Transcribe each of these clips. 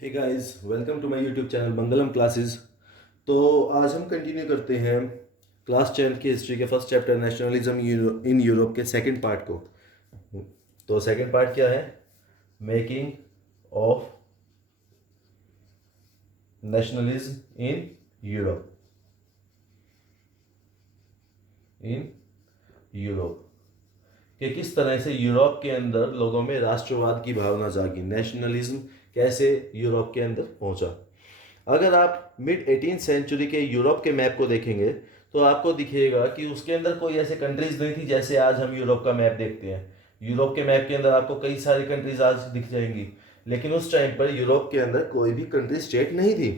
Hey guys, welcome to my YouTube channel Mangalam Classes. तो आज हम कंटिन्यू करते हैं क्लास 10 की हिस्ट्री के first chapter nationalism in Europe के सेकंड पार्ट को। तो सेकंड पार्ट क्या है? Making of nationalism in Europe. In Europe कि किस तरह से यूरोप के अंदर लोगों में राष्ट्रवाद की भावना जागी, नेशनलिज्म कैसे यूरोप के अंदर पहुंचा। अगर आप मिड 18th सेंचुरी के यूरोप के मैप को देखेंगे तो आपको दिखेगा कि उसके अंदर कोई ऐसे कंट्रीज नहीं थी जैसे आज हम यूरोप का मैप देखते हैं। यूरोप के मैप के अंदर आपको कई सारी कंट्रीज आज दिख जाएंगी, लेकिन उस टाइम पर यूरोप के अंदर कोई भी कंट्री स्टेट नहीं थी।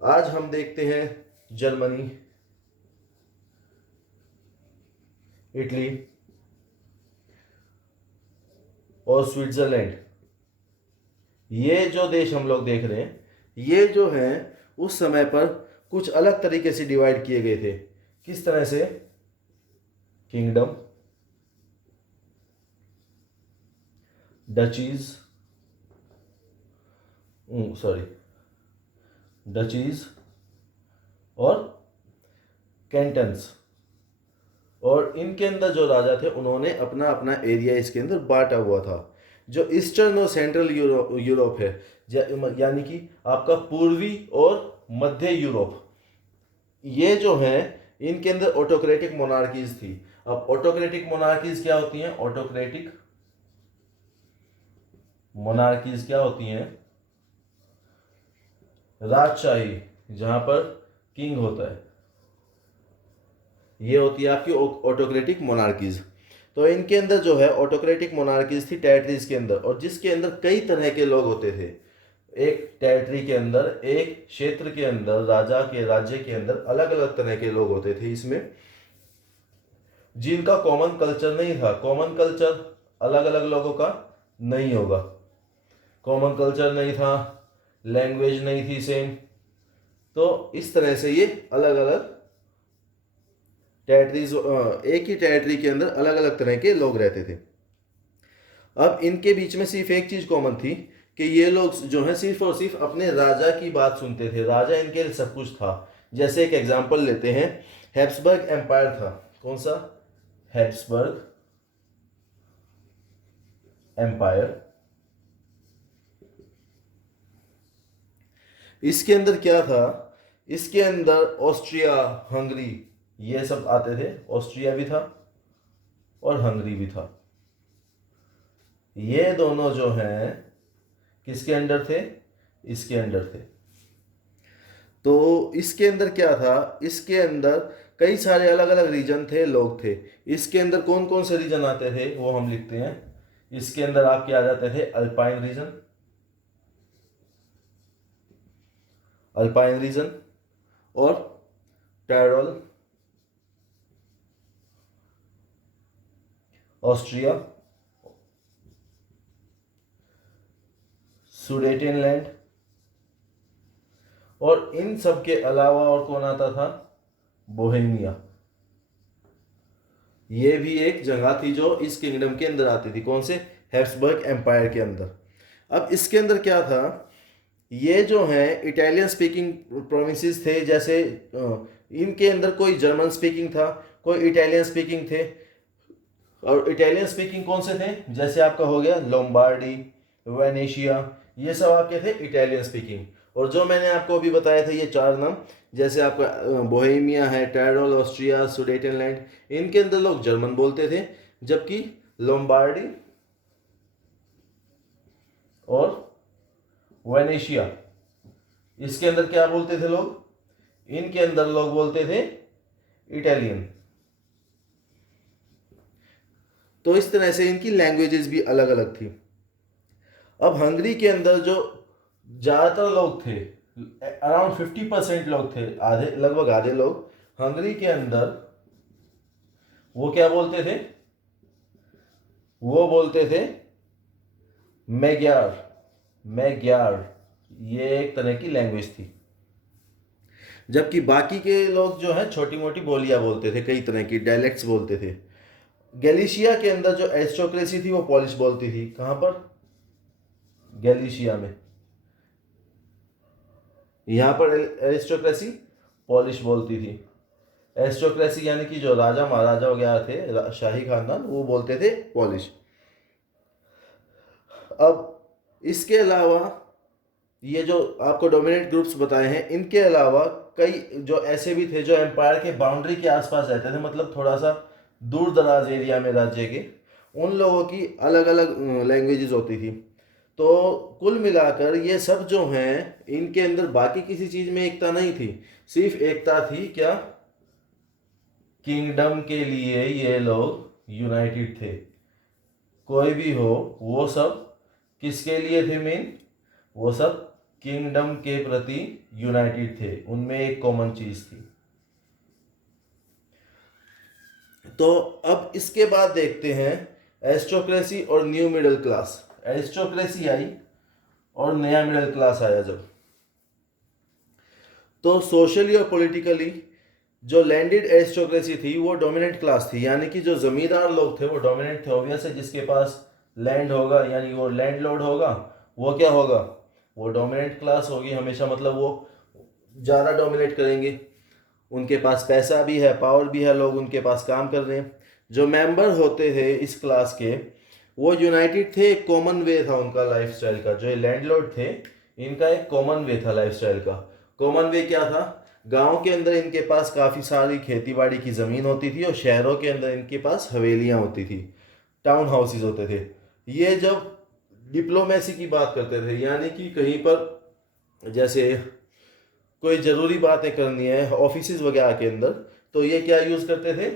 आज हम देखते हैं जर्मनी, इटली और स्विट्जरलैंड। ये जो देश हम लोग देख रहे हैं, ये जो हैं उस समय पर कुछ अलग तरीके से डिवाइड किए गए थे। किस तरह से? किंगडम, डचीज, डचीज और कैंटन्स। और इनके अंदर जो राजा थे उन्होंने अपना अपना एरिया इसके अंदर बांटा हुआ था। जो ईस्टर्न और सेंट्रल यूरोप है, यानी कि आपका पूर्वी और मध्य यूरोप, ये जो है इनके अंदर ऑटोक्रेटिक मोनार्कीज थी। अब ऑटोक्रेटिक मोनार्कीज क्या होती हैं? ऑटोक्रेटिक मोनार्कीज क्या होती हैं? राजशाही, जहां पर किंग होता है, ये होती है आपकी ऑटोक्रेटिक मोनार्कीज। तो इनके अंदर जो है ऑटोक्रेटिक मोनार्कीज थी टेरिटरीज के अंदर, और जिसके अंदर कई तरह के लोग होते थे। एक टेरिटरी के अंदर, एक क्षेत्र के अंदर, राजा के राज्य के अंदर अलग अलग तरह के लोग होते थे इसमें, जिनका कॉमन कल्चर नहीं था। कॉमन कल्चर अलग अलग लोगों का नहीं होगा। कॉमन कल्चर नहीं था, लैंग्वेज नहीं थी सेम। तो इस तरह से ये अलग अलग टेरिटरीज, एक ही टेरिटरी के अंदर अलग अलग तरह के लोग रहते थे। अब इनके बीच में सिर्फ एक चीज कॉमन थी कि ये लोग जो है सिर्फ और सिर्फ अपने राजा की बात सुनते थे। राजा इनके लिए सब कुछ था। जैसे एक एग्जांपल लेते हैं, हैब्सबर्ग एम्पायर था। कौन सा? Habsburg empire. इसके अंदर क्या था? इसके अंदर ऑस्ट्रिया, हंगरी, ये सब आते थे। ऑस्ट्रिया भी था और हंगरी भी था। ये दोनों जो हैं किसके अंडर थे? इसके अंडर थे। तो इसके अंदर क्या था? इसके अंदर कई सारे अलग अलग रीजन थे, लोग थे। इसके अंदर कौन कौन से रीजन आते थे वो हम लिखते हैं। इसके अंदर आपके आ जाते थे अल्पाइन रीजन, अल्पाइन रीजन और टायरोल, ऑस्ट्रिया, सुडेटेनलैंड। और इन सब के अलावा और कौन आता था? बोहेमिया। ये भी एक जगह थी जो इस किंगडम के अंदर आती थी। कौन से? हैब्सबर्ग एम्पायर के अंदर। अब इसके अंदर क्या था? ये जो है इटालियन स्पीकिंग प्रोविंसेस थे। जैसे इनके अंदर कोई जर्मन स्पीकिंग था, कोई इटालियन स्पीकिंग थे। और इटालियन स्पीकिंग कौन से थे? जैसे आपका हो गया लोम्बार्डी, वेनेशिया, ये सब आपके थे इटालियन स्पीकिंग। और जो मैंने आपको अभी बताया था ये चार नाम, जैसे आपका बोहेमिया है, टायरोल, ऑस्ट्रिया, सुडेटनलैंड, इनके अंदर लोग जर्मन बोलते थे। जबकि लोम्बार्डी और वेनेशिया, इसके अंदर क्या बोलते थे लोग? इनके अंदर लोग बोलते थे इटालियन। तो इस तरह से इनकी लैंग्वेजेस भी अलग अलग थी। अब हंगरी के अंदर जो ज़्यादातर लोग थे, अराउंड 50% लोग थे, आधे, लगभग आधे लोग हंगरी के अंदर, वो क्या बोलते थे? वो बोलते थे मैग्यार। मैग्यार ये एक तरह की लैंग्वेज थी। जबकि बाकी के लोग जो है छोटी मोटी बोलियां बोलते थे, कई तरह की डायलेक्ट्स बोलते थे। गैलिशिया के अंदर जो एरिस्टोक्रेसी थी वो पॉलिश बोलती थी। कहाँ पर? गैलिशिया में। यहाँ पर एरिस्टोक्रेसी पॉलिश बोलती थी। एरिस्टोक्रेसी यानी कि जो राजा महाराजा वगैरह थे, शाही खानदान, वो बोलते थे पॉलिश। अब इसके अलावा ये जो आपको डोमिनेंट ग्रुप्स बताए हैं, इनके अलावा कई जो ऐसे भी थे जो एम्पायर के बाउंड्री के आसपास रहते थे, मतलब थोड़ा सा दूर दराज एरिया में राज्य के, उन लोगों की अलग अलग लैंग्वेजेस होती थी। तो कुल मिलाकर ये सब जो हैं, इनके अंदर बाकी किसी चीज़ में एकता नहीं थी, सिर्फ एकता थी क्या, किंगडम के लिए ये लोग यूनाइटेड थे। कोई भी हो, वो सब किसके लिए थे मेन, वो सब किंगडम के प्रति यूनाइटेड थे, उनमें एक कॉमन चीज थी। तो अब इसके बाद देखते हैं एरिस्टोक्रेसी और न्यू मिडिल क्लास। एरिस्टोक्रेसी आई और नया मिडिल क्लास आया जब, तो सोशली और पॉलिटिकली जो लैंडेड एरिस्टोक्रेसी थी वो डोमिनेंट क्लास थी, यानी कि जो जमींदार लोग थे वो डोमिनेंट थे। ऑब्वियस है, जिसके पास लैंड होगा यानी वो लैंड लॉर्ड होगा, वो क्या होगा, वो डोमिनेंट क्लास होगी हमेशा, मतलब वो ज़्यादा डोमिनेट करेंगे। उनके पास पैसा भी है, पावर भी है, लोग उनके पास काम कर रहे हैं। जो मेंबर होते थे इस क्लास के, वो यूनाइटेड थे, एक कॉमन वे था उनका लाइफस्टाइल का। जो लैंडलॉर्ड थे, इनका एक कॉमन वे था लाइफस्टाइल का। कॉमन वे क्या था, गांव के अंदर इनके पास काफ़ी सारी खेती बाड़ी की ज़मीन होती थी और शहरों के अंदर इनके पास हवेलियां होती थी, टाउन हाउसेज होते थे। ये जब डिप्लोमेसी की बात करते थे, यानी कि कहीं पर जैसे कोई ज़रूरी बातें करनी है ऑफिस वगैरह के अंदर, तो ये क्या यूज़ करते थे,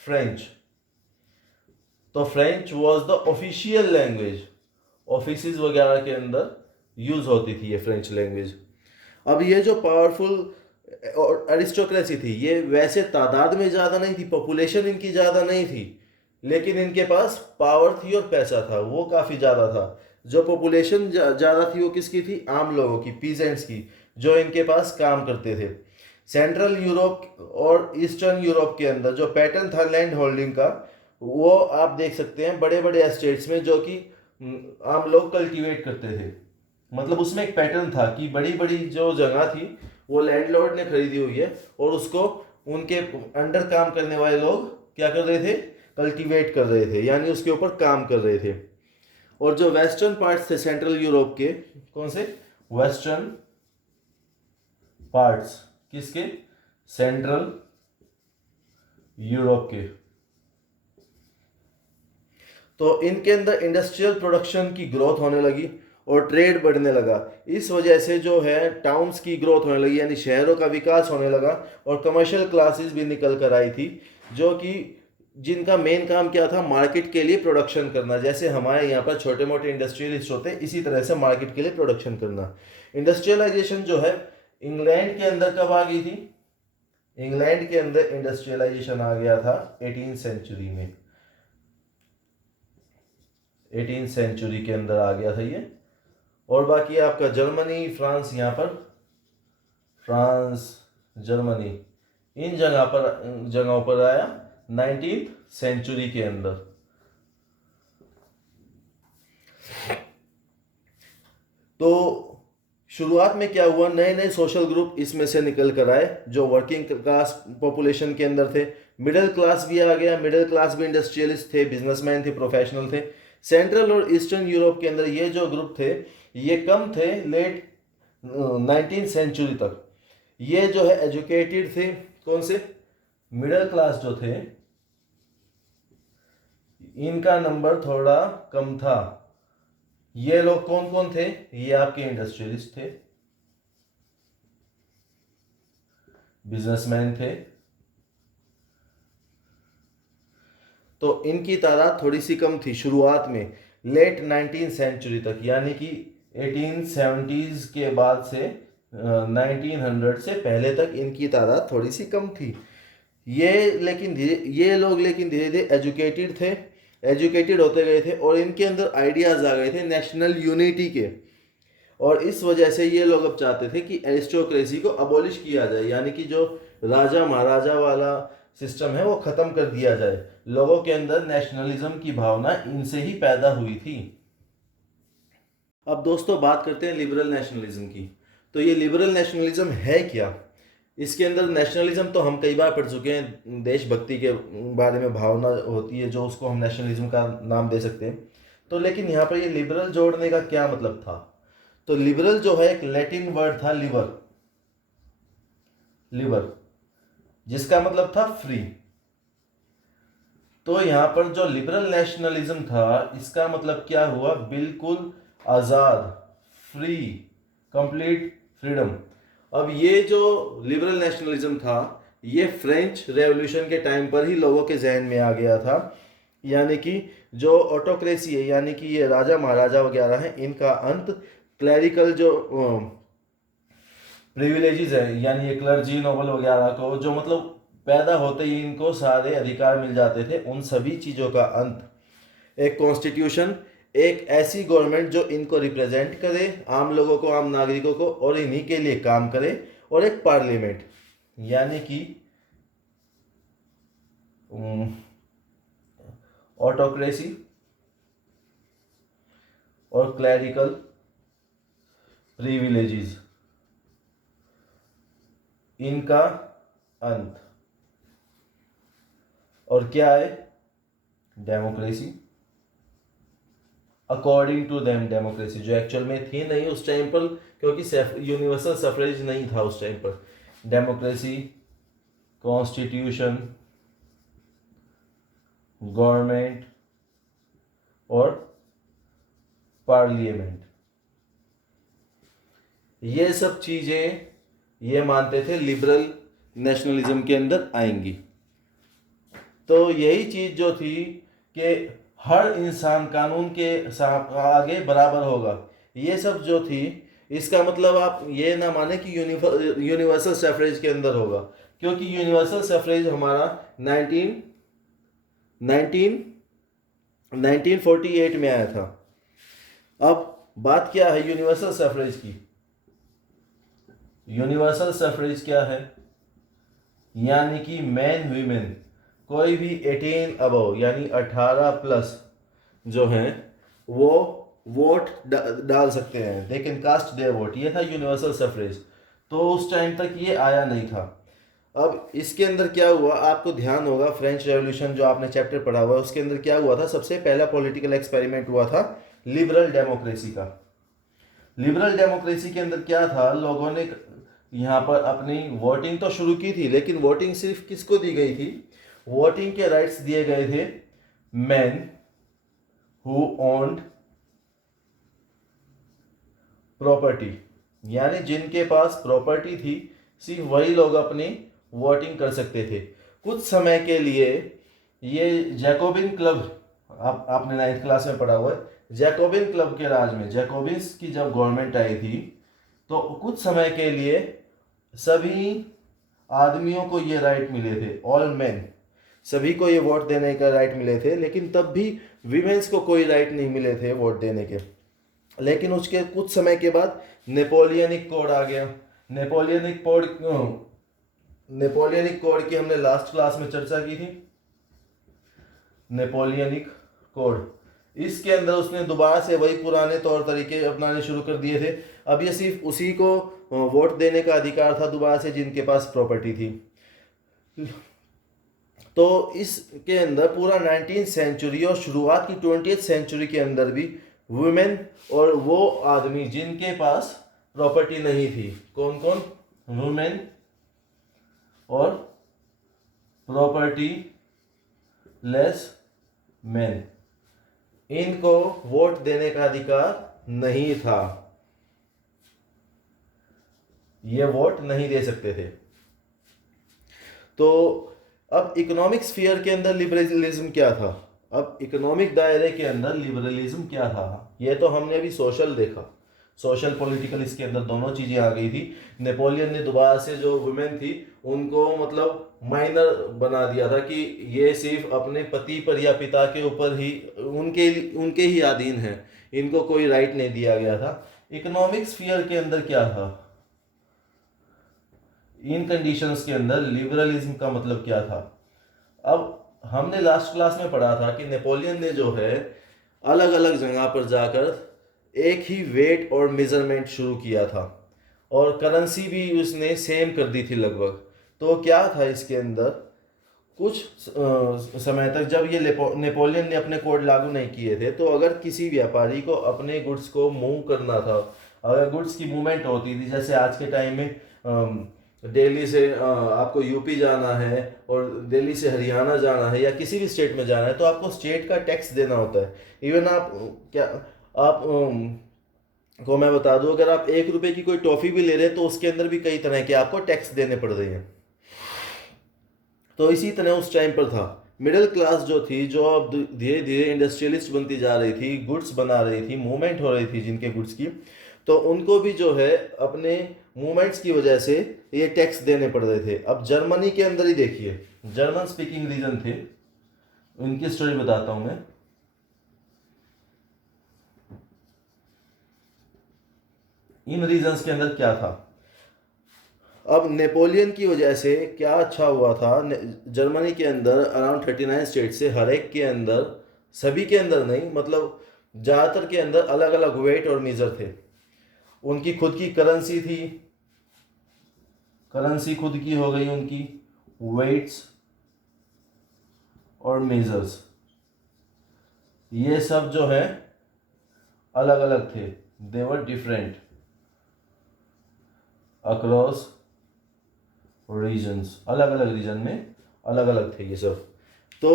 फ्रेंच। तो French was the official language, office वगैरह के अंदर यूज़ होती थी ये फ्रेंच लैंग्वेज। अब ये जो पावरफुल अरिस्टोक्रेसी थी, ये वैसे तादाद में ज़्यादा नहीं थी, पॉपुलेशन इनकी ज़्यादा नहीं थी, लेकिन इनके पास पावर थी और पैसा था, वो काफ़ी ज़्यादा था। जो पॉपुलेशन ज़्यादा थी वो किसकी थी, आम लोगों की, पीजेंट्स की, जो इनके पास काम करते थे। सेंट्रल यूरोप और ईस्टर्न यूरोप के अंदर जो पैटर्न था लैंड होल्डिंग का, वो आप देख सकते हैं बड़े बड़े एस्टेट्स में, जो कि आम लोग कल्टीवेट करते थे। मतलब उसमें एक पैटर्न था कि बड़ी बड़ी जो जगह थी वो लैंडलॉर्ड ने खरीदी हुई है, और उसको उनके अंडर काम करने वाले लोग क्या कर रहे थे, कल्टीवेट कर रहे थे, यानी उसके ऊपर काम कर रहे थे। और जो वेस्टर्न पार्ट्स थे सेंट्रल यूरोप के, कौन से वेस्टर्न पार्ट्स, किसके, सेंट्रल यूरोप के, तो इनके अंदर इंडस्ट्रियल प्रोडक्शन की ग्रोथ होने लगी और ट्रेड बढ़ने लगा। इस वजह से जो है टाउन्स की ग्रोथ होने लगी, यानी शहरों का विकास होने लगा, और कमर्शियल क्लासेस भी निकल कर आई थी, जो कि जिनका मेन काम क्या था, मार्केट के लिए प्रोडक्शन करना। जैसे हमारे यहाँ पर छोटे मोटे इंडस्ट्रियलिस्ट होते हैं, इसी तरह से मार्केट के लिए प्रोडक्शन करना। इंडस्ट्रियलाइजेशन जो है इंग्लैंड के अंदर कब आ गई थी, इंग्लैंड के अंदर इंडस्ट्रियलाइजेशन आ गया था 18th सेंचुरी में, 18th सेंचुरी के अंदर आ गया था ये। और बाकी आपका जर्मनी, फ्रांस, यहाँ पर फ्रांस, जर्मनी, इन जगहों पर आया 19th सेंचुरी के अंदर। तो शुरुआत में क्या हुआ, नए नए सोशल ग्रुप इसमें से निकल कर आए, जो वर्किंग क्लास पॉपुलेशन के अंदर थे। मिडिल क्लास भी आ गया, मिडिल क्लास भी इंडस्ट्रियलिस्ट थे, बिजनेसमैन थे, प्रोफेशनल थे। सेंट्रल और ईस्टर्न यूरोप के अंदर ये जो ग्रुप थे, ये कम थे लेट 19th सेंचुरी तक। ये जो है एजुकेटेड थे, कौन से, मिडिल क्लास जो थे, इनका नंबर थोड़ा कम था। ये लोग कौन कौन थे, ये आपके इंडस्ट्रियलिस्ट थे, बिजनेसमैन थे। तो इनकी तादाद थोड़ी सी कम थी शुरुआत में, लेट 19th सेंचुरी तक, यानी कि 1870s के बाद से 1900 से पहले तक इनकी तादाद थोड़ी सी कम थी। ये लोग लेकिन धीरे धीरे एजुकेटेड थे, एजुकेटेड होते गए थे, और इनके अंदर आइडियाज़ आ गए थे नेशनल यूनिटी के। और इस वजह से ये लोग अब चाहते थे कि एरिस्टोक्रेसी को अबॉलिश किया जाए, यानी कि जो राजा महाराजा वाला सिस्टम है वो ख़त्म कर दिया जाए। लोगों के अंदर नेशनलिज्म की भावना इनसे ही पैदा हुई थी। अब दोस्तों बात करते हैं लिबरल नेशनलिज्म की। तो ये लिबरल नेशनलिज्म है क्या? इसके अंदर नेशनलिज्म तो हम कई बार पढ़ चुके हैं, देशभक्ति के बारे में भावना होती है जो उसको हम नेशनलिज्म का नाम दे सकते हैं। तो लेकिन यहाँ पर ये लिबरल जोड़ने का क्या मतलब था? तो लिबरल जो है एक लैटिन वर्ड था लिबर, लिबर जिसका मतलब था फ्री। तो यहाँ पर जो लिबरल नेशनलिज्म था इसका मतलब क्या हुआ? बिल्कुल आज़ाद, फ्री, कंप्लीट फ्रीडम। अब ये जो लिबरल नेशनलिज्म था ये फ्रेंच रेवोल्यूशन के टाइम पर ही लोगों के जहन में आ गया था, यानी कि जो ऑटोक्रेसी है, यानी कि ये राजा महाराजा वगैरह हैं, इनका अंत, क्लैरिकल जो प्रिविलेजेस है, यानी ये क्लर्जी नोबल वगैरह को जो मतलब पैदा होते ही इनको सारे अधिकार मिल जाते थे, उन सभी चीज़ों का अंत, एक कॉन्स्टिट्यूशन, एक ऐसी गवर्नमेंट जो इनको रिप्रेजेंट करे, आम लोगों को, आम नागरिकों को, और इन्हीं के लिए काम करे, और एक पार्लियामेंट, यानी कि ऑटोक्रेसी और क्लैरिकल प्रिविलेजेस, इनका अंत। और क्या है? Democracy, according to them democracy, जो एक्चुअल में थी नहीं उस टाइम पर, क्योंकि यूनिवर्सल सफरेज नहीं था उस टाइम पर। डेमोक्रेसी, कॉन्स्टिट्यूशन, गवर्नमेंट और पार्लियामेंट, ये सब चीजें ये मानते थे लिबरल नेशनलिज्म के अंदर आएंगी। तो यही चीज जो थी कि हर इंसान कानून के आगे बराबर होगा, ये सब जो थी, इसका मतलब आप ये ना माने कि यूनिवर्सल सफरेज के अंदर होगा, क्योंकि यूनिवर्सल सफरेज हमारा 1948 में आया था। अब बात क्या है यूनिवर्सल सफरेज की? यूनिवर्सल सफरेज क्या है? यानी कि मैन वीमेन कोई भी 18 अबव यानी 18 प्लस जो हैं वो वोट डाल सकते हैं, they can cast their vote. ये था यूनिवर्सल सफरेज। तो उस टाइम तक ये आया नहीं था। अब इसके अंदर क्या हुआ, आपको ध्यान होगा, फ्रेंच रेवोल्यूशन जो आपने चैप्टर पढ़ा हुआ है उसके अंदर क्या हुआ था, सबसे पहला पॉलिटिकल एक्सपेरिमेंट हुआ था लिबरल डेमोक्रेसी का। लिबरल डेमोक्रेसी के अंदर क्या था, लोगों ने यहाँ पर अपनी वोटिंग तो शुरू की थी, लेकिन वोटिंग सिर्फ किसको दी गई थी? वोटिंग के राइट्स दिए गए थे मैन हु ओन्ड प्रॉपर्टी, यानी जिनके पास प्रॉपर्टी थी सिर्फ वही लोग अपनी वोटिंग कर सकते थे। कुछ समय के लिए ये जैकोबिन क्लब, आपने 9th क्लास में पढ़ा हुआ है, जैकोबिन क्लब के राज में, जैकोबिन्स की जब गवर्नमेंट आई थी तो कुछ समय के लिए सभी आदमियों को ये राइट मिले थे, ऑल मैन, सभी को ये वोट देने का राइट मिले थे, लेकिन तब भी वीमेंस को कोई राइट नहीं मिले थे वोट देने के। लेकिन उसके कुछ समय के बाद नेपोलियनिक कोड आ गया। नेपोलियनिक कोड की हमने लास्ट क्लास में चर्चा की थी। नेपोलियनिक कोड, इसके अंदर उसने दोबारा से वही पुराने तौर तरीके अपनाने शुरू कर दिए थे। अब ये सिर्फ उसी को वोट देने का अधिकार था दोबारा से जिनके पास प्रॉपर्टी थी। तो इसके अंदर पूरा 19th सेंचुरी और शुरुआत की 20th सेंचुरी के अंदर भी वुमेन और वो आदमी जिनके पास प्रॉपर्टी नहीं थी, कौन कौन? वुमेन और प्रॉपर्टी लेस मैन, इनको वोट देने का अधिकार नहीं था, ये वोट नहीं दे सकते थे। तो अब इकोनॉमिक स्फीयर के अंदर लिबरलिज्म क्या था? अब इकोनॉमिक दायरे के अंदर लिबरलिज्म क्या था? ये तो हमने अभी सोशल देखा, सोशल पॉलिटिकल, इसके अंदर दोनों चीज़ें आ गई थी। नेपोलियन ने दोबारा से जो वुमेन थी उनको मतलब माइनर बना दिया था कि ये सिर्फ अपने पति पर या पिता के ऊपर ही उनके ही अधीन है, इनको कोई राइट नहीं दिया गया था। इकोनॉमिक स्फीयर के अंदर क्या था, इन कंडीशंस के अंदर लिबरलिज्म का मतलब क्या था? अब हमने लास्ट क्लास में पढ़ा था कि नेपोलियन ने जो है अलग अलग जगह पर जाकर एक ही वेट और मेजरमेंट शुरू किया था, और करेंसी भी उसने सेम कर दी थी लगभग। तो क्या था इसके अंदर, कुछ समय तक जब ये नेपोलियन ने अपने कोड लागू नहीं किए थे, तो अगर किसी व्यापारी को अपने गुड्स को मूव करना था, अगर गुड्स की मूवमेंट होती थी, जैसे आज के टाइम में दिल्ली से आपको यूपी जाना है और दिल्ली से हरियाणा जाना है या किसी भी स्टेट में जाना है, तो आपको स्टेट का टैक्स देना होता है। इवन आप क्या आप को मैं बता दूं, अगर आप 1 रुपए की कोई टॉफी भी ले रहे हैं तो उसके अंदर भी कई तरह के आपको टैक्स देने पड़ रहे हैं। तो इसी तरह उस टाइम पर था। मिडिल क्लास जो थी, जो अब धीरे धीरे इंडस्ट्रियलिस्ट बनती जा रही थी, गुड्स बना रही थी, मूवमेंट हो रही थी जिनके गुड्स की, तो उनको भी जो है अपने मूवमेंट्स की वजह से ये टैक्स देने पड़ रहे थे। अब जर्मनी के अंदर ही देखिए, जर्मन स्पीकिंग रीजन थे, उनकी स्टोरी बताता हूं मैं। इन रीजन्स के अंदर क्या था, अब नेपोलियन की वजह से क्या अच्छा हुआ था, जर्मनी के अंदर अराउंड 39 स्टेट से हर एक के अंदर, सभी के अंदर नहीं, मतलब ज़्यादातर के अंदर अलग अलग वेट और मेजर थे। उनकी खुद की करेंसी थी, करेंसी खुद की हो गई उनकी, वेट्स और मेजर्स, ये सब जो है अलग अलग थे। दे वर डिफरेंट अक्रॉस रीजन्स, अलग अलग रीजन में अलग अलग थे ये सब। तो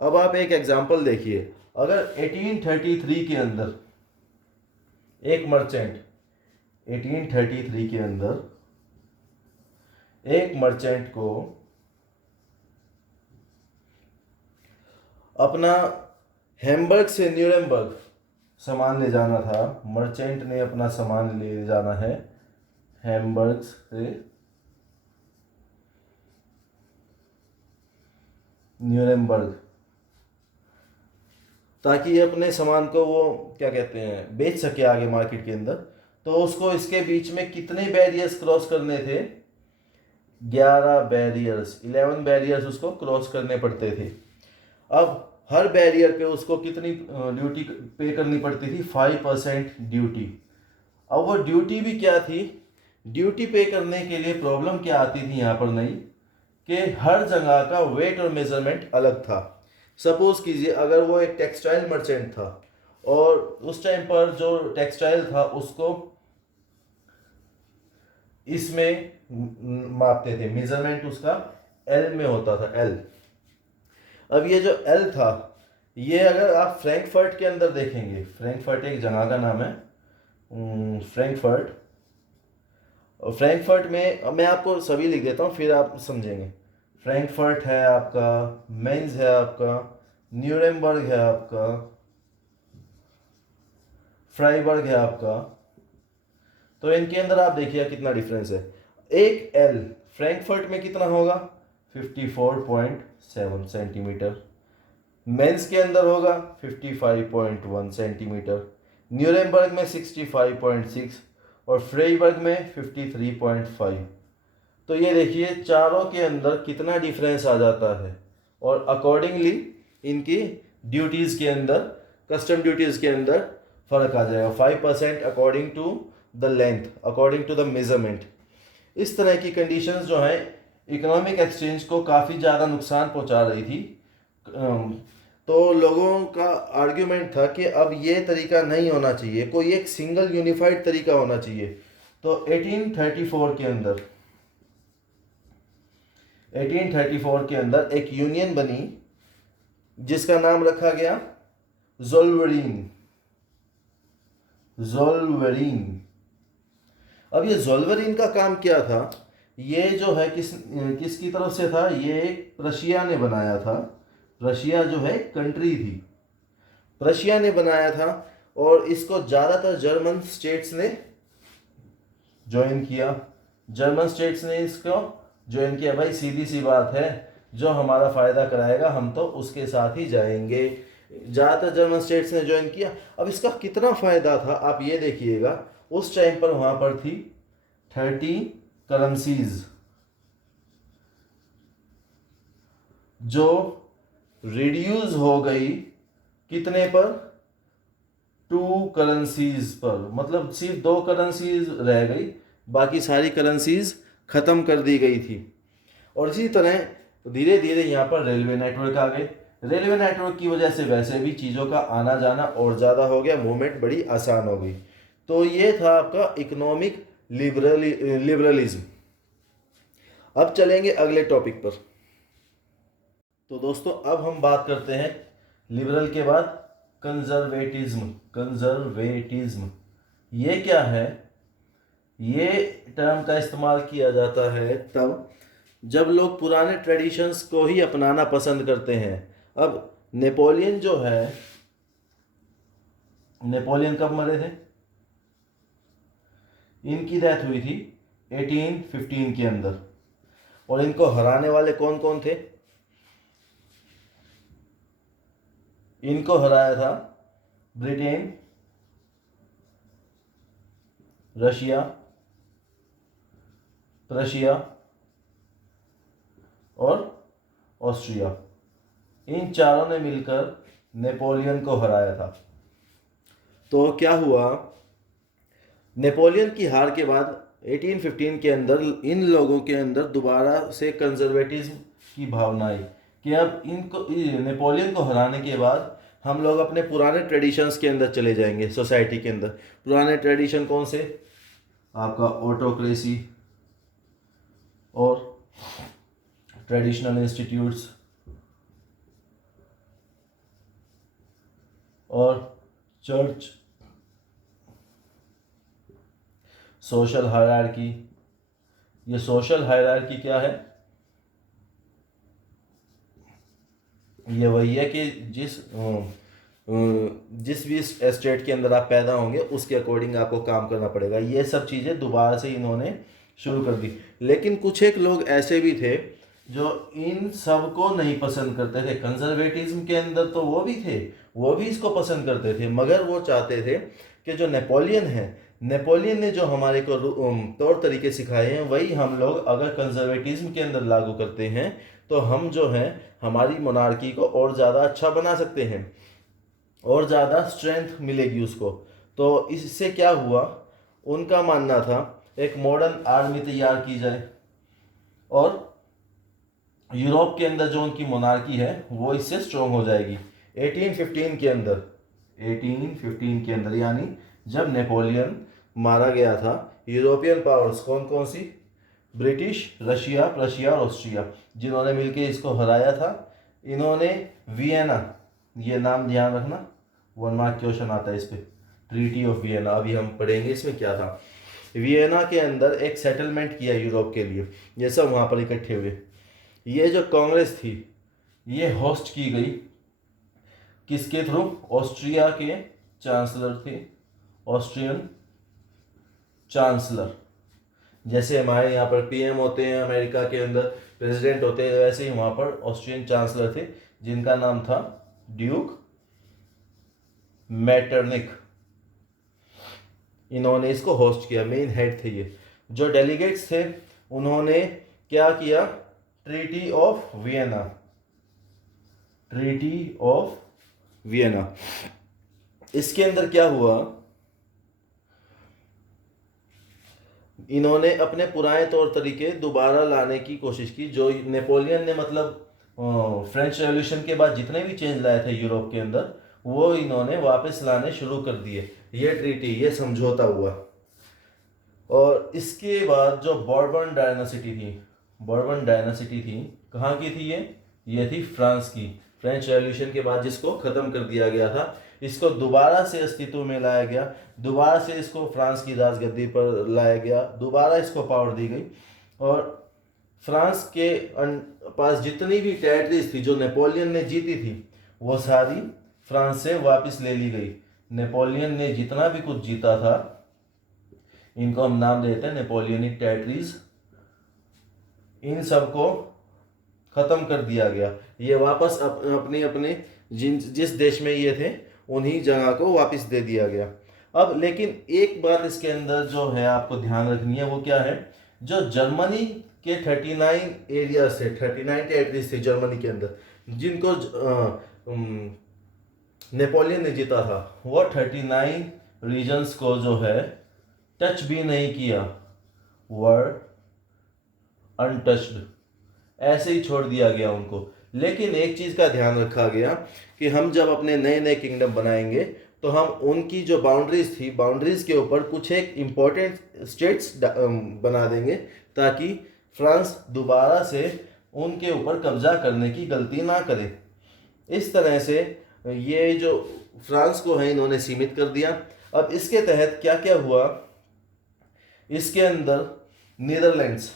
अब आप एक एग्जांपल देखिए, अगर 1833 के अंदर एक मर्चेंट, 1833 के अंदर एक मर्चेंट को अपना हैम्बर्ग से न्यूरेमबर्ग सामान ले जाना था, मर्चेंट ने अपना सामान ले जाना है हैम्बर्ग से न्यूरेमबर्ग, ताकि ये अपने सामान को वो क्या कहते हैं बेच सके आगे मार्केट के अंदर। तो उसको इसके बीच में कितने बैरियर्स क्रॉस करने थे, 11 बैरियर्स, 11 बैरियर्स उसको क्रॉस करने पड़ते थे। अब हर बैरियर पे उसको कितनी ड्यूटी पे करनी पड़ती थी, 5% ड्यूटी। अब वो ड्यूटी भी क्या थी, ड्यूटी पे करने के लिए प्रॉब्लम क्या आती थी यहाँ पर नहीं, कि हर जगह का वेट और मेजरमेंट अलग था। सपोज कीजिए अगर वो एक टेक्सटाइल मर्चेंट था और उस टाइम पर जो टेक्सटाइल था उसको इसमें मापते थे, मेजरमेंट उसका एल में होता था, एल। अब ये जो एल था, ये अगर आप फ्रैंकफर्ट के अंदर देखेंगे, फ्रैंकफर्ट एक जगह का नाम है, फ्रैंकफर्ट, और फ्रैंकफर्ट में, अब मैं आपको सभी लिख देता हूँ फिर आप समझेंगे। फ्रैंकफर्ट है आपका, मेंस है आपका, न्यूरेमबर्ग है आपका, फ्राइबर्ग है आपका। तो इनके अंदर आप देखिए कितना डिफरेंस है। एक एल फ्रैंकफर्ट में कितना होगा, 54.7 सेंटीमीटर, मेंस के अंदर होगा 55.1 सेंटीमीटर, न्यूरेमबर्ग में 65.6 और फ्राइबर्ग में 53.5। तो ये देखिए चारों के अंदर कितना डिफरेंस आ जाता है, और अकॉर्डिंगली इनकी ड्यूटीज़ के अंदर, कस्टम ड्यूटीज़ के अंदर फ़र्क आ जाएगा, 5% according to the length, according to the measurement. इस तरह की कंडीशंस जो हैं इकोनॉमिक एक्सचेंज को काफ़ी ज़्यादा नुकसान पहुंचा रही थी। तो लोगों का आर्ग्यूमेंट था कि अब ये तरीका नहीं होना चाहिए, कोई एक सिंगल यूनिफाइड तरीका होना चाहिए। तो 1834 के अंदर एक यूनियन बनी जिसका नाम रखा गया ज़ोल्वेरीन, ज़ोल्वेरीन। अब ये ज़ोल्वेरीन का काम क्या था, ये जो है किसकी तरफ से था, ये रशिया ने बनाया था। रशिया जो है कंट्री थी, रशिया ने बनाया था, और इसको ज़्यादातर जर्मन स्टेट्स ने ज्वाइन किया। जर्मन स्टेट्स ने इसको ज्वाइन किया, भाई सीधी सी बात है, जो हमारा फ़ायदा कराएगा हम तो उसके साथ ही जाएंगे। ज़्यादातर जर्मन स्टेट्स ने ज्वाइन किया। अब इसका कितना फ़ायदा था आप ये देखिएगा, उस टाइम पर वहाँ पर थी 30 करेंसीज जो रिड्यूस हो गई कितने पर, 2 करेंसीज पर, मतलब सिर्फ 2 करेंसीज रह गई बाकी सारी करेंसीज ख़त्म कर दी गई थी। और इसी तरह धीरे धीरे यहाँ पर रेलवे नेटवर्क आ गए। रेलवे नेटवर्क की वजह से वैसे भी चीज़ों का आना जाना और ज़्यादा हो गया, मूवमेंट बड़ी आसान हो गई। तो ये था आपका इकोनॉमिक लिबरलिज्म। अब चलेंगे अगले टॉपिक पर। तो दोस्तों अब हम बात करते हैं लिबरल के बाद कंजर्वेटिज्म। कंजर्वेटिज्म ये क्या है? ये टर्म का इस्तेमाल किया जाता है तब जब लोग पुराने ट्रेडिशंस को ही अपनाना पसंद करते हैं। अब नेपोलियन जो है, नेपोलियन कब मरे थे? इनकी डेथ हुई थी 1815 के अंदर। और इनको हराने वाले कौन कौन थे? इनको हराया था ब्रिटेन, रशिया, प्रशिया और ऑस्ट्रिया। इन चारों ने मिलकर नेपोलियन को हराया था। तो क्या हुआ, नेपोलियन की हार के बाद 1815 के अंदर इन लोगों के अंदर दोबारा से कंजर्वेटिज्म की भावना आई कि अब इनको, नेपोलियन को हराने के बाद हम लोग अपने पुराने ट्रेडिशंस के अंदर चले जाएंगे। सोसाइटी के अंदर पुराने ट्रेडिशन कौन से? आपका ऑटोक्रेसी और ट्रेडिशनल इंस्टीट्यूट्स और चर्च, सोशल हायरार्की। ये सोशल हायरार्की क्या है? ये वही है कि जिस भी एस्टेट के अंदर आप पैदा होंगे उसके अकॉर्डिंग आपको काम करना पड़ेगा। ये सब चीज़ें दोबारा से इन्होंने शुरू कर दी। लेकिन कुछ एक लोग ऐसे भी थे जो इन सब को नहीं पसंद करते थे। कंजर्वेटिज्म के अंदर तो वो भी थे, वो भी इसको पसंद करते थे, मगर वो चाहते थे कि जो नेपोलियन है, नेपोलियन ने जो हमारे को तौर तरीके सिखाए हैं वही हम लोग अगर कंजर्वेटिज्म के अंदर लागू करते हैं तो हम जो है हमारी मोनार्की को और ज़्यादा अच्छा बना सकते हैं और ज़्यादा स्ट्रेंथ मिलेगी उसको। तो इससे क्या हुआ, उनका मानना था एक मॉडर्न आर्मी तैयार की जाए और यूरोप के अंदर जो उनकी मोनार्की है वो इससे स्ट्रॉन्ग हो जाएगी। 1815 के अंदर, 1815 के अंदर यानी जब नेपोलियन मारा गया था, यूरोपियन पावर्स कौन कौन सी? ब्रिटिश, रशिया, प्रशिया और ऑस्ट्रिया, जिन्होंने मिलकर इसको हराया था। इन्होंने वियना, ये नाम ध्यान रखना, 1 मार्क क्वेश्चन आता है इस पे, ट्रीटी ऑफ वियना, अभी हम पढ़ेंगे इसमें क्या था। वियना के अंदर एक सेटलमेंट किया यूरोप के लिए, ये सब वहाँ पर इकट्ठे हुए। ये जो कांग्रेस थी ये होस्ट की गई किसके थ्रू? ऑस्ट्रिया के चांसलर थे, ऑस्ट्रियन चांसलर। जैसे हमारे यहाँ पर पीएम होते हैं, अमेरिका के अंदर प्रेसिडेंट होते हैं, वैसे ही वहाँ पर ऑस्ट्रियन चांसलर थे जिनका नाम था ड्यूक मैटरनिक। इन्होंने इसको होस्ट किया, मेन हेड थे ये। जो डेलीगेट्स थे उन्होंने क्या किया? Treaty of Vienna, treaty of Vienna. इसके अंदर क्या हुआ, इन्होंने अपने पुराने तौर तरीके दोबारा लाने की कोशिश की। जो नेपोलियन ने मतलब फ्रेंच रेवोल्यूशन के बाद जितने भी चेंज लाए थे यूरोप के अंदर वो इन्होंने वापस लाने शुरू कर दिए। ये ट्रीटी, ये समझौता हुआ। और इसके बाद जो बॉर्बन डायनासिटी थी, बॉर्बन डायनासिटी थी, कहाँ की थी ये थी फ्रांस की। फ्रेंच रेवोल्यूशन के बाद जिसको ख़त्म कर दिया गया था, इसको दोबारा से अस्तित्व में लाया गया, दोबारा से इसको फ्रांस की राजगद्दी पर लाया गया, दोबारा इसको पावर दी गई। और फ्रांस के पास जितनी भी टेरिटरीज थी जो नेपोलियन ने जीती थी वो सारी फ्रांस से वापस ले ली गई। नेपोलियन ने जितना भी कुछ जीता था, इनको हम नाम देते हैं नेपोलियनिक टेरिटरीज, इन सबको ख़त्म कर दिया गया। ये वापस अपने अपने जिस देश में ये थे उन्हीं जगह को वापस दे दिया गया। अब लेकिन एक बात इसके अंदर जो है आपको ध्यान रखनी है, वो क्या है? जो जर्मनी के 39 एरियाज थे, 39 टेरिटरीज थे जर्मनी के अंदर, जिनको नेपोलियन ने जीता था, वो 39 रीजन्स को जो है टच भी नहीं किया। वर अनटच्ड, ऐसे ही छोड़ दिया गया उनको। लेकिन एक चीज़ का ध्यान रखा गया कि हम जब अपने नए नए किंगडम बनाएंगे तो हम उनकी जो बाउंड्रीज थी, बाउंड्रीज के ऊपर कुछ एक इम्पोर्टेंट स्टेट्स बना देंगे ताकि फ्रांस दोबारा से उनके ऊपर कब्जा करने की गलती ना करे। इस तरह से ये जो फ्रांस को है इन्होंने सीमित कर दिया। अब इसके तहत क्या क्या हुआ, इसके अंदर नीदरलैंड्स,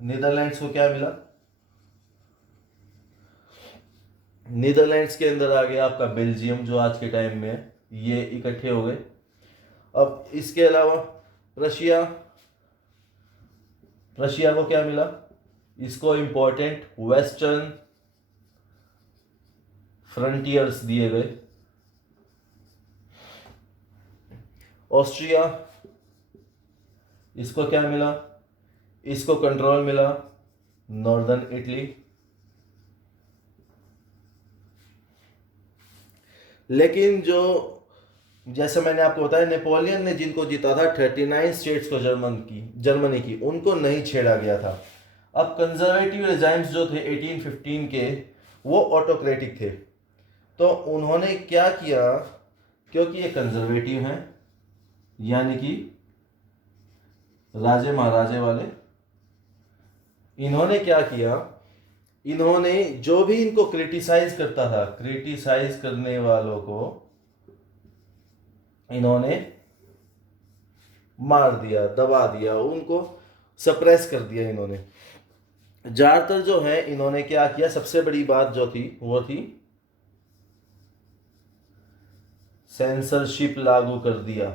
नीदरलैंड्स को क्या मिला, नीदरलैंड्स के अंदर आ गया आपका बेल्जियम जो आज के टाइम में है, ये इकट्ठे हो गए। अब इसके अलावा रशिया, रशिया को क्या मिला, इसको इंपॉर्टेंट वेस्टर्न फ्रंटियर्स दिए गए। ऑस्ट्रिया, इसको क्या मिला, इसको कंट्रोल मिला नॉर्दर्न इटली। लेकिन जो जैसे मैंने आपको बताया नेपोलियन ने जिनको जीता था 39 स्टेट्स को जर्मनी की उनको नहीं छेड़ा गया था। अब कंजर्वेटिव रिजाइम्स जो थे 1815 के वो ऑटोक्रेटिक थे, तो उन्होंने क्या किया, क्योंकि ये कंजर्वेटिव हैं यानी कि राजे महाराजे वाले, इन्होंने क्या किया, इन्होंने जो भी इनको क्रिटिसाइज करता था, क्रिटिसाइज करने वालों को इन्होंने मार दिया, दबा दिया, उनको सप्रेस कर दिया इन्होंने। ज्यादातर जो है इन्होंने क्या किया, सबसे बड़ी बात जो थी वो थी सेंसरशिप लागू कर दिया।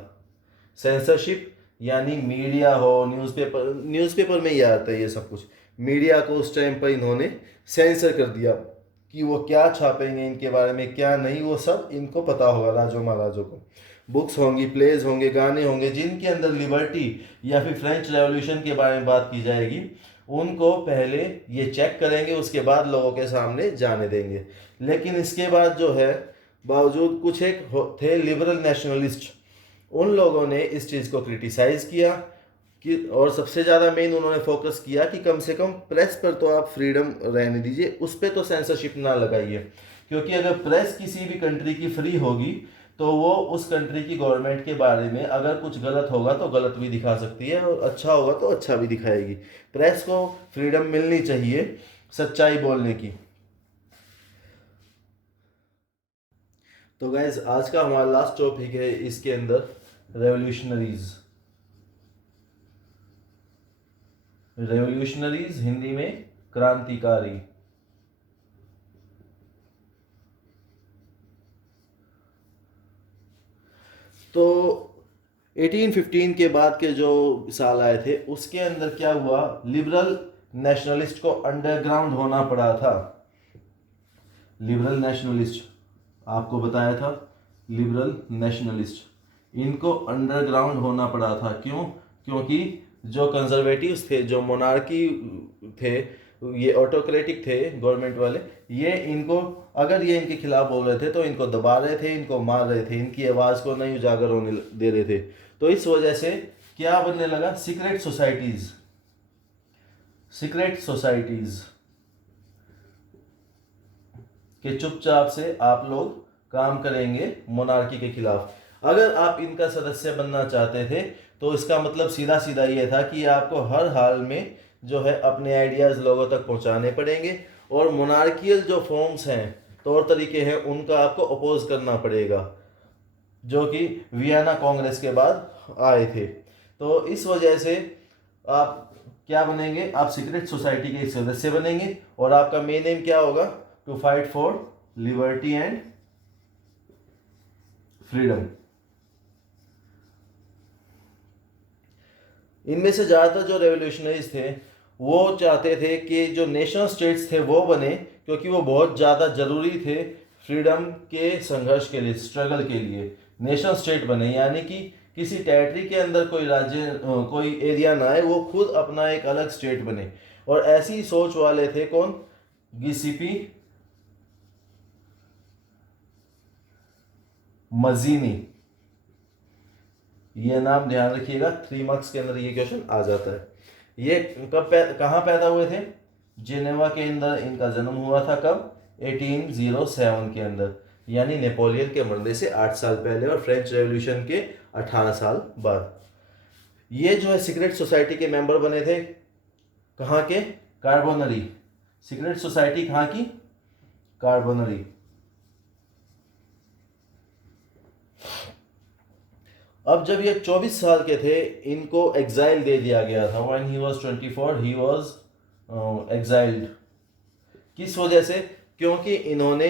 सेंसरशिप यानी मीडिया हो, न्यूज़पेपर में ही आता है ये सब कुछ। मीडिया को उस टाइम पर इन्होंने सेंसर कर दिया कि वो क्या छापेंगे, इनके बारे में क्या नहीं, वो सब इनको पता होगा राजों महाराजों को। बुक्स होंगी, प्लेज होंगे, गाने होंगे जिनके अंदर लिबर्टी या फिर फ्रेंच रेवोल्यूशन के बारे में बात की जाएगी, उनको पहले ये चेक करेंगे, उसके बाद लोगों के सामने जाने देंगे। लेकिन इसके बाद जो है बावजूद कुछ एक थे लिबरल नेशनलिस्ट, उन लोगों ने इस चीज़ को क्रिटिसाइज किया कि, और सबसे ज़्यादा मेन उन्होंने फोकस किया कि कम से कम प्रेस पर तो आप फ्रीडम रहने दीजिए, उस पर तो सेंसरशिप ना लगाइए। क्योंकि अगर प्रेस किसी भी कंट्री की फ्री होगी तो वो उस कंट्री की गवर्नमेंट के बारे में अगर कुछ गलत होगा तो गलत भी दिखा सकती है, और अच्छा होगा तो अच्छा भी दिखाएगी। प्रेस को फ्रीडम मिलनी चाहिए सच्चाई बोलने की। तो गाइज आज का हमारा लास्ट टॉपिक है इसके अंदर रेवोल्यूशनरीज। रेवोल्यूशनरीज हिंदी में क्रांतिकारी। तो 1815 के बाद के जो साल आए थे उसके अंदर क्या हुआ, लिबरल नेशनलिस्ट को अंडरग्राउंड होना पड़ा था। लिबरल नेशनलिस्ट आपको बताया था, लिबरल नेशनलिस्ट इनको अंडरग्राउंड होना पड़ा था। क्यों? क्योंकि जो कंजर्वेटिव्स थे, जो मोनार्की थे, ये ऑटोक्रेटिक थे गवर्नमेंट वाले, ये इनको अगर ये इनके खिलाफ बोल रहे थे तो इनको दबा रहे थे, इनको मार रहे थे, इनकी आवाज़ को नहीं उजागर होने दे रहे थे। तो इस वजह से क्या बनने लगा, सीक्रेट सोसाइटीज। सीक्रेट सोसाइटीज कि चुपचाप से आप लोग काम करेंगे मोनार्की के खिलाफ। अगर आप इनका सदस्य बनना चाहते थे तो इसका मतलब सीधा सीधा ये था कि आपको हर हाल में जो है अपने आइडियाज़ लोगों तक पहुंचाने पड़ेंगे, और मोनार्कियल जो फॉर्म्स हैं, तौर तरीके हैं, उनका आपको अपोज करना पड़ेगा, जो कि वियना कांग्रेस के बाद आए थे। तो इस वजह से आप क्या बनेंगे, आप सीक्रेट सोसाइटी के सदस्य बनेंगे, और आपका मेन एम क्या होगा, to fight for liberty and freedom. इनमें से ज़्यादातर जो रेवोल्यूशनरीज थे वो चाहते थे कि जो नेशनल स्टेट्स थे वो बने, क्योंकि वो बहुत ज़्यादा ज़रूरी थे फ्रीडम के संघर्ष के लिए, स्ट्रगल के लिए। नेशनल स्टेट बने यानी कि किसी टेरिटरी के अंदर कोई राज्य, कोई एरिया ना आए, वो खुद अपना एक अलग स्टेट बने। और ऐसी सोच वाले थे कौन, गिसिपी मजीनी। ये नाम ध्यान रखिएगा, 3 मार्क्स के अंदर ये क्वेश्चन आ जाता है। ये कहाँ पैदा हुए थे? जिनेवा के अंदर इनका जन्म हुआ था। कब? 1807 के अंदर, यानी नेपोलियन के मरने से 8 साल पहले और फ्रेंच रेवोल्यूशन के 18 साल बाद। ये जो है सीक्रेट सोसाइटी के मेंबर बने थे। कहाँ के? कार्बोनरी। सीक्रेट सोसाइटी कहाँ की? कार्बोनरी। अब जब ये 24 साल के थे, इनको एग्जाइल दे दिया गया था। When he was 24 he was exiled. किस वजह से? क्योंकि इन्होंने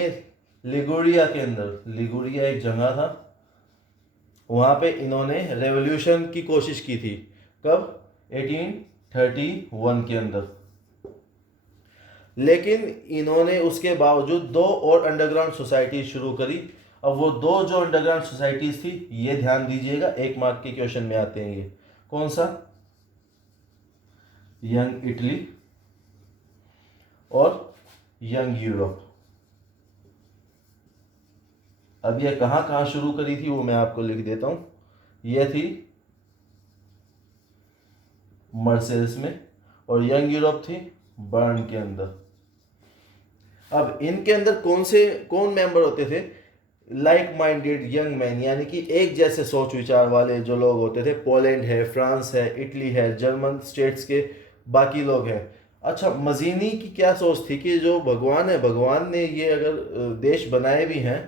लिगुरिया के अंदर, लिगुरिया एक जगह था, वहाँ पे इन्होंने रेवोल्यूशन की कोशिश की थी। कब? 1831 के अंदर। लेकिन इन्होंने उसके बावजूद 2 और अंडरग्राउंड सोसाइटी शुरू करी। अब वो 2 जो अंडरग्राउंड सोसाइटीज थी, ये ध्यान दीजिएगा, 1 मार्क के क्वेश्चन में आते हैं ये। कौन सा? यंग इटली और यंग यूरोप। अब ये कहाँ कहाँ शुरू करी थी वो मैं आपको लिख देता हूं। ये थी मर्सेल्स में, और यंग यूरोप थी बर्न के अंदर। अब इनके अंदर कौन मेंबर होते थे? लाइक माइंडेड यंग मैन, यानी कि एक जैसे सोच विचार वाले जो लोग होते थे। पोलैंड है, फ्रांस है, इटली है, जर्मन स्टेट्स के बाकी लोग हैं। अच्छा, मजीनी की क्या सोच थी कि जो भगवान है, भगवान ने ये अगर देश बनाए भी हैं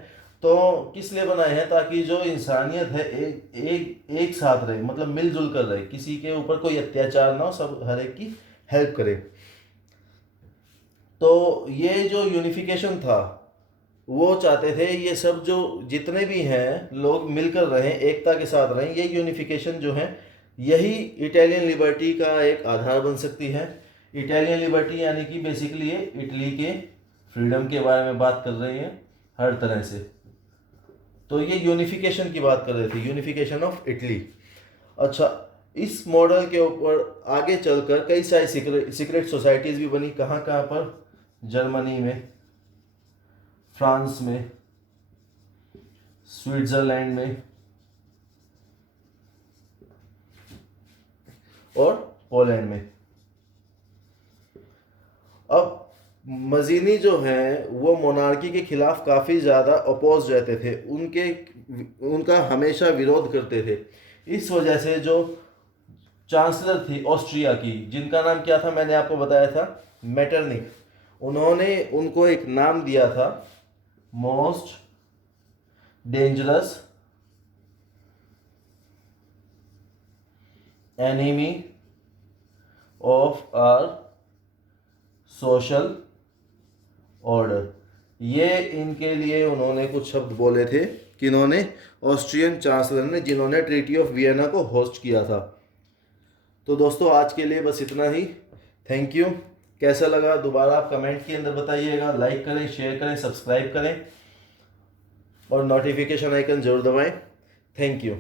तो किस लिए बनाए हैं? ताकि जो इंसानियत है एक साथ रहे, मतलब मिलजुल कर रहे, किसी के ऊपर कोई अत्याचार ना हो, सब हर एक की हेल्प करे। तो ये जो यूनिफिकेशन था वो चाहते थे, ये सब जो जितने भी हैं लोग मिलकर रहें, एकता के साथ रहें। ये यूनिफिकेशन जो है, यही इटालियन लिबर्टी का एक आधार बन सकती है। इटालियन लिबर्टी यानी कि बेसिकली ये इटली के फ्रीडम के बारे में बात कर रहे हैं हर तरह से। तो ये यूनिफिकेशन की बात कर रहे थे, यूनिफिकेशन ऑफ इटली। अच्छा, इस मॉडल के ऊपर आगे चलकर कई सारी सीक्रेट सोसाइटीज़ भी बनी। कहाँ कहाँ पर? जर्मनी में, फ्रांस में, स्विट्जरलैंड में और पोलैंड में। अब मजीनी जो हैं वो मोनार्की के खिलाफ काफ़ी ज़्यादा अपोज रहते थे, उनका हमेशा विरोध करते थे। इस वजह से जो चांसलर थी ऑस्ट्रिया की, जिनका नाम क्या था मैंने आपको बताया था? मेटरनिक। उन्होंने उनको एक नाम दिया था, most dangerous enemy of our social order. ये इनके लिए उन्होंने कुछ शब्द बोले थे कि इन्होंने ऑस्ट्रियन चांसलर ने, जिन्होंने ट्रीटी ऑफ वियना को होस्ट किया था। तो दोस्तों आज के लिए बस इतना ही। Thank you. कैसा लगा दोबारा आप कमेंट के अंदर बताइएगा। लाइक करें, शेयर करें, सब्सक्राइब करें और नोटिफिकेशन आइकन जरूर दबाएं। Thank you.